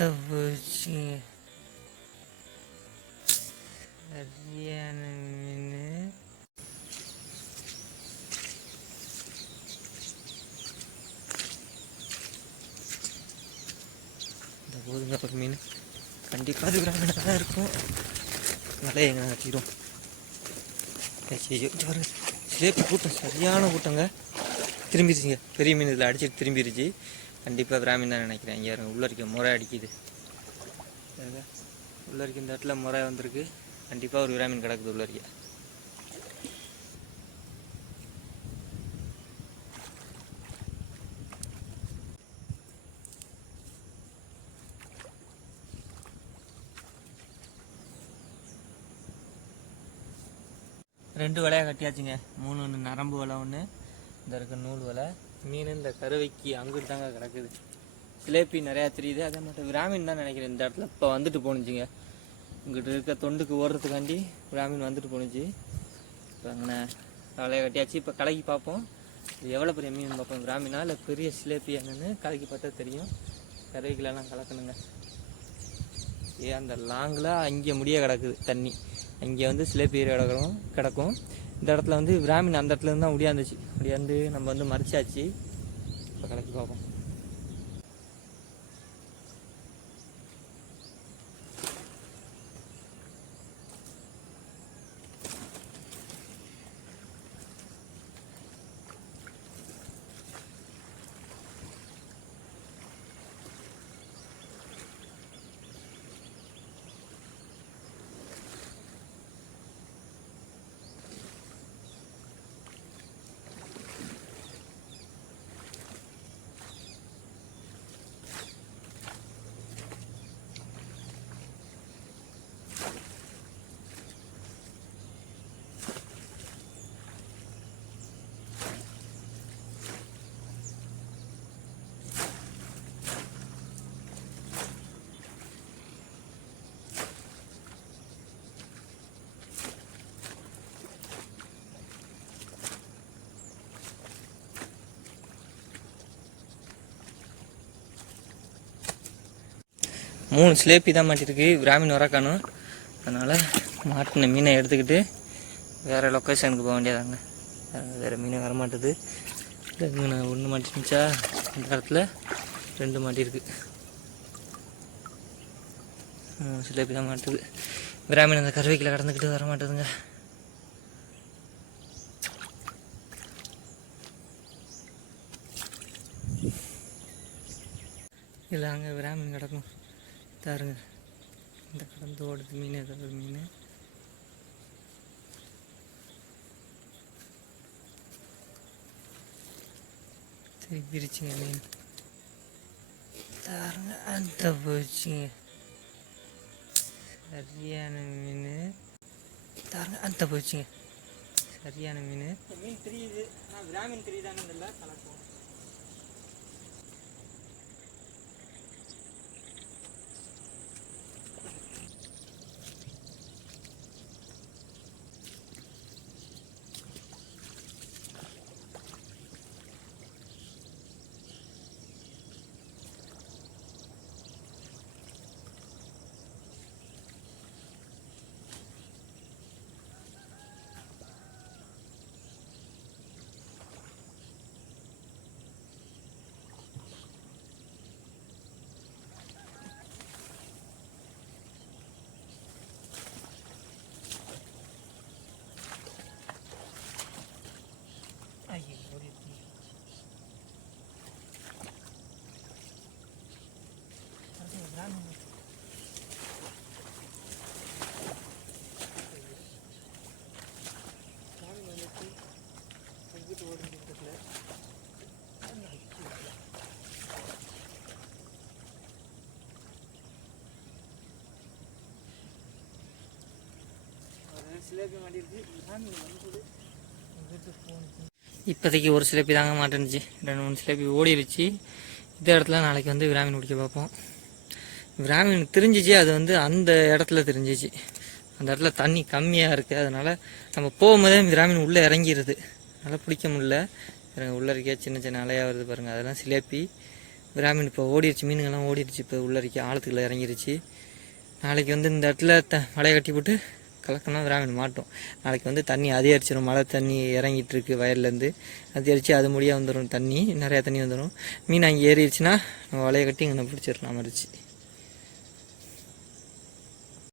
போச்சு சரியான மீன் இந்த போதுங்க ஒரு மீன் கண்டிப்பாக அது கிராமீணாக தான் இருக்கும் நல்லா எங்கே கட்டிடும் சிலேபி கூட்டம் சரியான கூட்டங்க திரும்பிடுச்சுங்க பெரிய மீன் இதில் அடிச்சிட்டு திரும்பிடுச்சு கண்டிப்பாக பிராமின் தான் நினைக்கிறேன். இங்கே இருங்க உள்ள இருக்க முறை அடிக்குது. பாருங்க. உள்ள இருக்க இந்த இடத்துல முறை வந்திருக்கு. கண்டிப்பாக ஒரு பிராமின் கிடக்குது உள்ள இருக்க. ரெண்டு வலையாக கட்டியாச்சுங்க. மூணு ஒன்று நரம்பு வலை ஒன்று இந்த இருக்க நூல் வலை. மீன் இந்த கருவைக்கு அங்கிட்டு தாங்க கிடக்குது. சிலேபி நிறையா தெரியுது. அதே மட்டும் கிராமின் தான் நினைக்கிறேன் இந்த இடத்துல. இப்போ வந்துட்டு போணுச்சுங்க. இங்கிட்டு இருக்க தொண்டுக்கு ஓடுறதுக்காண்டி கிராமின் வந்துட்டு போணுச்சு. இப்போ அங்கே தலையை கட்டியாச்சு. இப்போ கலக்கி பார்ப்போம். இது எவ்வளோ பெரிய மீன் பார்ப்போம்? கிராமினா இல்லை பெரிய சிலேபி என்னன்னு கலக்கி பார்த்தா தெரியும். கருவைக்கிலலாம் கலக்கணுங்க. ஏ அந்த லாங்கில் அங்கே முடிய கிடக்குது தண்ணி. அங்கே வந்து சிலேபி கிடக்கிறோம். கிடக்கும். இந்த இடத்துல வந்து பிராமின் அந்த இடத்துல இருந்து தான் ஒடியாந்துச்சு. ஒடியாந்து நம்ம வந்து மறைச்சாச்சு. இப்போ கலக்கி பார்ப்போம் மூணு சிலேபி தான் மாட்டிருக்கு. பிராமின் வர அதனால் மாட்டின மீனை எடுத்துக்கிட்டு வேறு லொக்கேஷனுக்கு போக வேண்டியதாங்க. வேறு மீன் வர மாட்டுது மீன் ஒன்று மாட்டிருந்துச்சா? இந்த இடத்துல ரெண்டு மாட்டிருக்கு. மூணு சிலேபி தான் மாட்டுது. பிராமின் அந்த கருவேக்கில் கடந்துக்கிட்டு வரமாட்டதுங்க. இல்லை அங்கே பிராமின் கிடக்கும். தாருங்க இந்த கடந்து ஓடுது மீன் ஏதாவது மீன். சரி பிரிச்சுங்க மீன். தாருங்க அந்த போச்சுங்க. சரியான மீன். தாருங்க அந்த போச்சுங்க. சரியான மீன். மீன் தெரியுது ஆனால் தெரியுதான்னு தெரியல கலக்கும் ஐயோ ஓடிடுச்சு. அடுத்து பிராமின் பிராமின் வந்துச்சு. எங்கிட்டு ஓடுதுன்னு தெரியல. ஒரு சிலேபி மாட்டிருச்சு பிராமின் வந்தது எங்கிட்டு போணுச்சு இப்போதைக்கு ஒரு சிலப்பி தாங்க மாட்டேன்னுச்சு. ரெண்டு மூணு சிலேபி ஓடிடுச்சு இந்த இடத்துல நாளைக்கு வந்து விராமின் பிடிக்க பார்ப்போம். விராமின் தெரிஞ்சிச்சு அது வந்து அந்த இடத்துல தெரிஞ்சிச்சு. அந்த இடத்துல தண்ணி கம்மியாக இருக்குது அதனால் நம்ம போகும்போதே விராமின் உள்ளே இறங்கிடுது அதனால் பிடிக்க முடியல. பாருங்க, உள்ள சின்ன சின்ன அலையாக வருது பாருங்கள் அதெல்லாம் சிலேப்பி. பிராமின் இப்போ ஓடிடுச்சு மீனுங்கெல்லாம் ஓடிடுச்சு இப்போ உள்ளரிக்க ஆழத்துக்குள்ள இறங்கிருச்சு. நாளைக்கு வந்து இந்த இடத்துல த மலையை கட்டி போட்டு கலக்கணும் திராவிட மாட்டோம். நாளைக்கு வந்து தண்ணி அதிகரிச்சிடும் மழை தண்ணி இறங்கிட்டு இருக்கு வயல்லேருந்து. அதிகரித்து அது முடியாக வந்துடும் தண்ணி. நிறையா தண்ணி வந்துடும் மீன் அங்கே ஏறிடுச்சுன்னா நம்ம வலையை கட்டி இங்கே பிடிச்சிடலாம். மறிச்சு